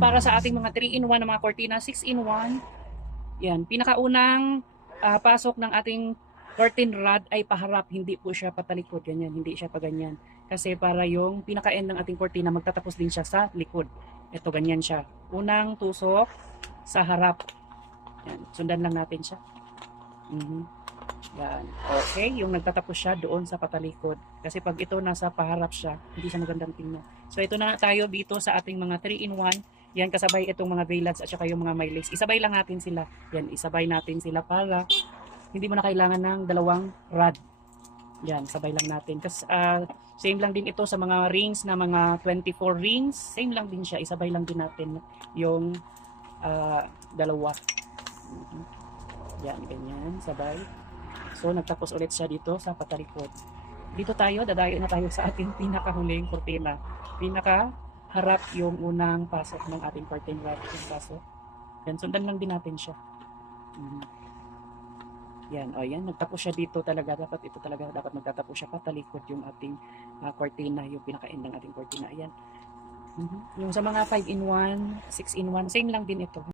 para sa ating mga 3-in-1 na mga cortina, 6-in-1. Yan, pinakaunang pasok ng ating curtain rod ay paharap, hindi po siya patalikod, ganyan, hindi siya pa ganyan. Kasi para yung pinaka-end ng ating cortina, magtatapos din siya sa likod. Ito, ganyan siya. Unang tusok sa harap. Yan, sundan lang natin siya. Yan. Okay, yung nagtatapos siya doon sa patalikod. Kasi pag ito nasa paharap siya, hindi siya magandang tingnan. So ito na tayo dito sa ating mga 3-in-1. Yan, kasabay itong mga veilance at saka yung mga my lace. Isabay lang natin sila. Yan, isabay natin sila para hindi mo na kailangan ng dalawang rod. Yan, sabay lang natin. Kasi same lang din ito sa mga rings na mga 24 rings. Same lang din siya. Isabay lang din natin yung dalawa. Yan, ganyan, sabay. So, nagtapos ulit siya dito sa patalikod. Dito tayo, dadayo na tayo sa ating pinakahuling kurtina. Pinaka-harap yung unang pasok ng ating curtain rod. Yung pasok. Yan, sundan lang din natin siya. Yan, o yan, nagtapos siya dito talaga. Dapat ito talaga, dapat magtatapos siya patalikod yung ating kurtina, yung pinaka-end ng ating kurtina. Ayan. Yung sa mga 5-in-1, 6-in-1, same lang din ito.